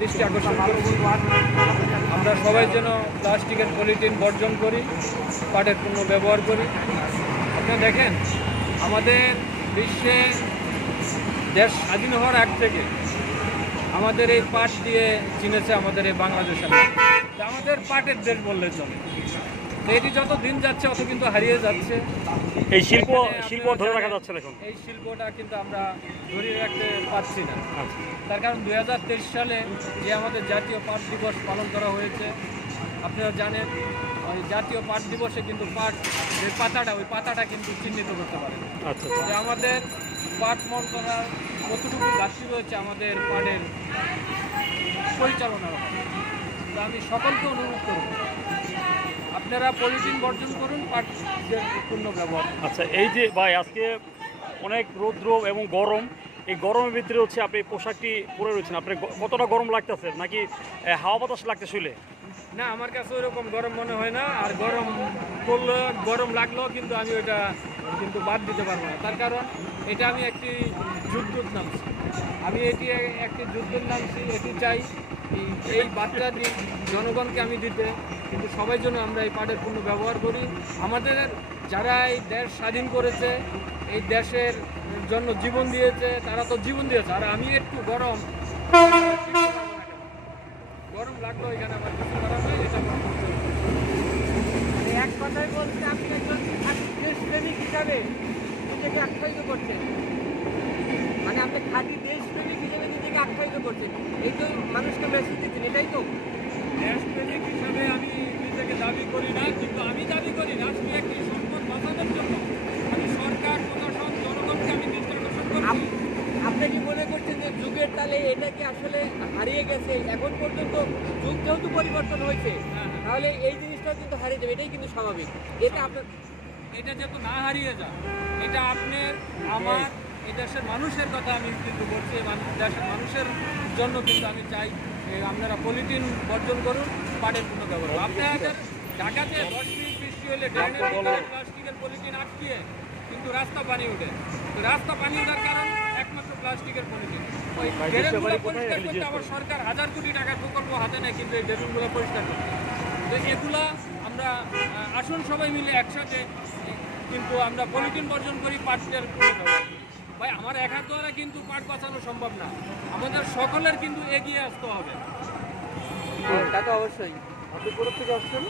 দৃষ্টি আকর্ষণ আমরা সবাই যেন প্লাস্টিকের পলিথিন বর্জন করি, পাটের পণ্য ব্যবহার করি। আপনারা দেখেন, আমাদের বিশ্বে দেশ স্বাধীন হওয়ার আগ থেকে আমাদের এই পাট দিয়ে চিনেছে আমাদের এই বাংলাদেশের আমাদের পাটের দেশ বললে চলে। এটি যত দিন যাচ্ছে অত কিন্তু হারিয়ে যাচ্ছে। এই শিল্প শিল্প ধরে রাখা যাচ্ছে না এই শিল্পটা কিন্তু আমরা ধরে রাখতে পারছি না। আচ্ছা। তার কারণ দু হাজার তেইশ সালে যে আমাদের জাতীয় পাট দিবস পালন করা হয়েছে আপনারা জানেন ওই জাতীয় পাট দিবসে কিন্তু পাট যে পাতাটা ওই পাতাটা কিন্তু চিহ্নিত করতে পারে। আচ্ছা। যে আমাদের পাট মন করার কতটুকু ঘাটতি রয়েছে আমাদের পাটের পরিচালনার। আমি সকলকে অনুরোধ করব আপনারা পলিথিন বর্জন করুন পাট পূর্ণ ব্যবহার আচ্ছা এই যে ভাই আজকে অনেক রৌদ্র এবং গরম। এই গরমের ভিতরে হচ্ছে আপনি পোশাকটি পরে রয়েছেন। আপনি কতটা গরম লাগতেছে? নাকি হাওয়া বাতাস লাগতে শুলে না আমার কাছে ওরকম গরম মনে হয় না। আর গরম করলে গরম লাগলেও কিন্তু আমি ওটা কিন্তু বাদ দিতে পারব না। তার কারণ এটা আমি একটি যুদ্ধর নামছি। আমি এটি একটি যুদ্ধের নামছি, এটি চাই এই- বার্তা জনগণকে আমি দিতে, কিন্তু সবাই জন্য আমরা এই পাটের পণ্য ব্যবহার করি। আমাদের যারা এই দেশ স্বাধীন করেছে, এই দেশের জন্য জীবন দিয়েছে, তারা তো জীবন দিয়েছে। আর আমি একটু গরম। গরম লাগল এখানে আমার কিছু করার নেই, এটা এক কথায় বলতে আপনি একজন দেশপ্রেমিক হিসাবে নিজেকে আখ্যায়িত করছেন। আপনি খাঁটি দেশপ্রেমিক হিসেবে নিজেকে আখ্যায়িত করছেন এই তো মানুষকে মেসেজ দিচ্ছেন এটাই তো। দেশপ্রেমিক হিসাবে আমি নিজেকে দাবি করি না কিন্তু আমি দাবি করি রাষ্ট্রীয় একটি সম্পদ বাঁচানোর জন্য। আমি সরকার প্রশাসন জনগণকে আমি দৃষ্টি আকর্ষণ করছি আপনি কি মনে করছেন যে যুগের তালে এটা কি আসলে হারিয়ে গেছে? এখন পর্যন্ত যুগ যেহেতু পরিবর্তন হয়েছে হ্যাঁ, হ্যাঁ। তাহলে এই জিনিসটা কিন্তু হারিয়ে যাবে এটাই কিন্তু স্বাভাবিক। এটা আপনার এটা যাতে না হারিয়ে যায় এটা আপনার আমার এই দেশের মানুষের কথা আমি কিন্তু বলছি দেশের মানুষের জন্য কিন্তু আমি চাই আপনারা পলিথিন বর্জন করুন পাটের পূর্ণ ব্যবহার। আপনাদের ঢাকাতে দশ মিনিট বৃষ্টি হলে ড্রেনের প্লাস্টিকের পলিথিন আটকিয়ে কিন্তু রাস্তা পানি ওঠে। তো রাস্তা পানি ওঠার কারণ একমাত্র প্লাস্টিকের পলিথিন। ওই ড্রেনগুলো? পরিষ্কার করতে আবার সরকার হাজার কোটি টাকার প্রকল্প হাতে নেয় কিন্তু এই ড্রেনগুলো পরিষ্কার করতে তো এগুলা আমরা আসুন সবাই মিলে একসাথে কিন্তু আমরা পলিথিন বর্জন করি পাটের করে। দেবো ভাই আমার একার দ্বারা কিন্তু পাট বাঁচানো সম্ভব না। আমাদের সকলের কিন্তু এগিয়ে আসতে হবে। তা তো অবশ্যই। আপনি কোথা থেকে আসছেন?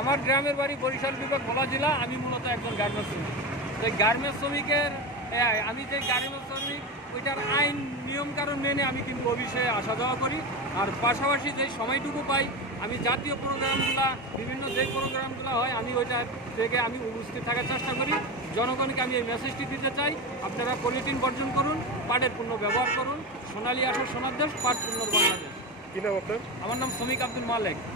আমার গ্রামের বাড়ি বরিশাল বিভাগ ভোলা জেলা। আমি মূলত একজন গার্মেন্টস শ্রমিক। তো এই গার্মেন্টস শ্রমিকের আমি যে গার্মেন্টস শ্রমিক ওইটার আইন নিয়ম কারণ মেনে আমি কিন্তু অফিসে আসা যাওয়া করি। আর পাশাপাশি যে সময়টুকু পাই আমি জাতীয় প্রোগ্রামগুলো বিভিন্ন যে প্রোগ্রামগুলো হয় আমি ওইটা থেকে আমি উপস্থিত থাকার চেষ্টা করি। জনগণকে আমি এই মেসেজটি দিতে চাই। আপনারা পলিথিন বর্জন করুন পাটের পণ্য ব্যবহার করুন। সোনালী আসর সোনার দেশ পাট পণ্যর বাংলাদেশ। কি নাম আপনার? আমার নাম শ্রমিক আব্দুল মালেক।